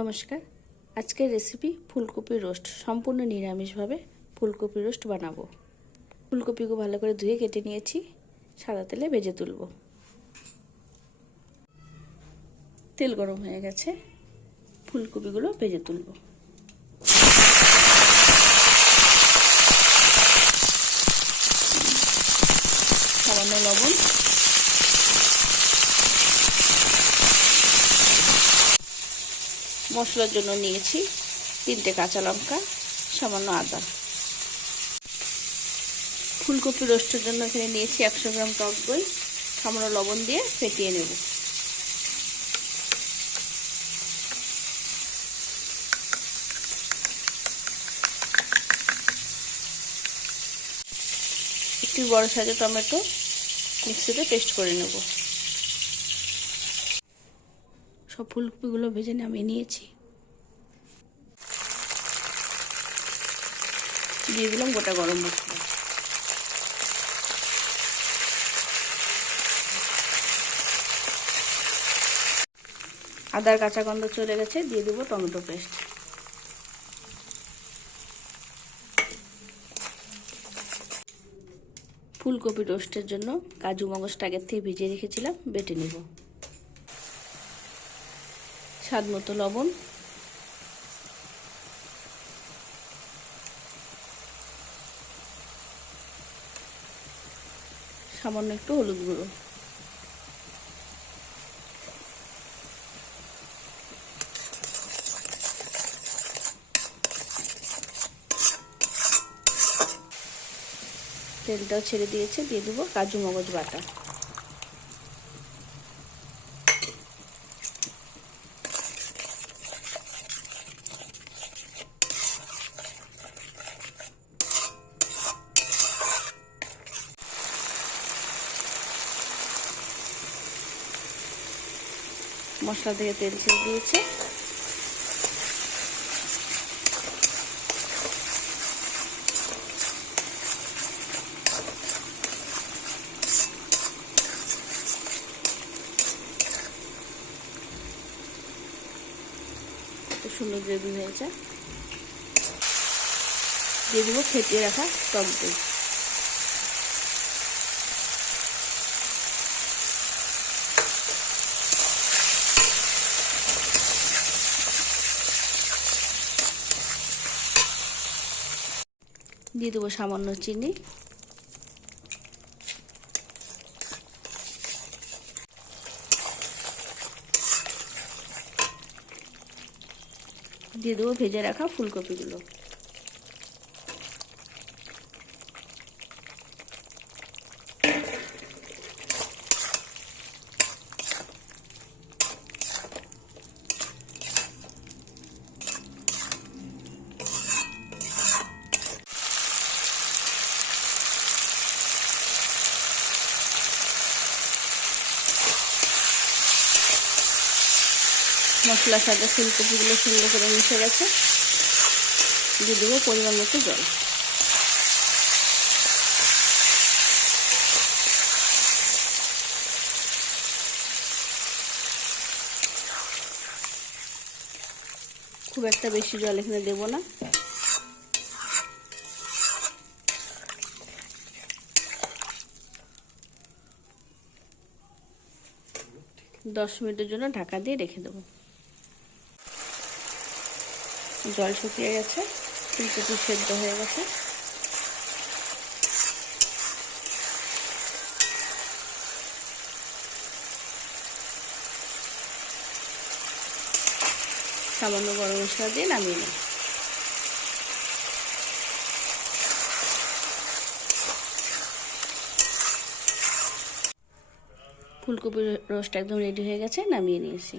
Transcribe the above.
নমস্কার। আজকের রেসিপি ফুলকপি রোস্ট। সম্পূর্ণ নিরামিষভাবে ফুলকপি রোস্ট বানাবো। ফুলকপিগুলো ভালো করে ধুয়ে কেটে নিয়েছি, সাদা তেলে ভেজে তুলব। তেল গরম হয়ে গেছে, ফুলকপিগুলো ভেজে তুলব। সামান্য লবণ, মশলার জন্য নিয়েছি 3টে কাঁচা লঙ্কা, সামান্য আদা। ফুলকপি রোস্টের জন্য এখানে নিয়েছি 100 গ্রাম টক দই, সামান্য লবণ দিয়ে ফেটিয়ে নেব। একটি বড় সাইজের টমেটো মিক্সিতে পেস্ট করে নেব। সব ফুলকপিগুলো ভেজে নামিয়ে নিয়েছি। দিয়ে দিলাম গোটা গরম মশলা। আদার কাঁচা গন্ধ চলে গেছে, দিয়ে দেবো টমেটো পেস্ট। ফুলকপি রোস্টের জন্য কাজু মগজটা আগের থেকে ভিজিয়ে রেখেছিলাম, বেটে নেব। স্বাদ মতো লবণ, সামান্য একটু হলুদ গুঁড়ো, তেলটাও ছেড়ে দিয়েছে, দিয়ে দেবো কাজু মগজ বাটা। মশলা থেকে তেল ছেড়ে দিয়েছে, সুন্দর গ্রেভি হয়েছে। দিয়ে দেবো ফেটিয়ে রাখা টক দই। দিয়ে দেবো সামান্য চিনি, দিয়ে দেবো ভেজে রাখা ফুলকপিগুলো। মশলার সাথে ফুলকপিগুলো সুন্দর করে মিশে গেছে, দিয়ে দেবো পরিমাণ মতো জল। খুব একটা বেশি জল এখানে দেবো না। দশ মিনিটের জন্য ঢাকা দিয়ে রেখে দেবো। জল শুকিয়ে গেছে, ফুলকপি সেদ্ধ হয়ে গেছে। সামান্য গরম মশলা দিয়ে নামিয়ে নেব। ফুলকপির রোস্ট একদম রেডি হয়ে গেছে, নামিয়ে নিয়েছি।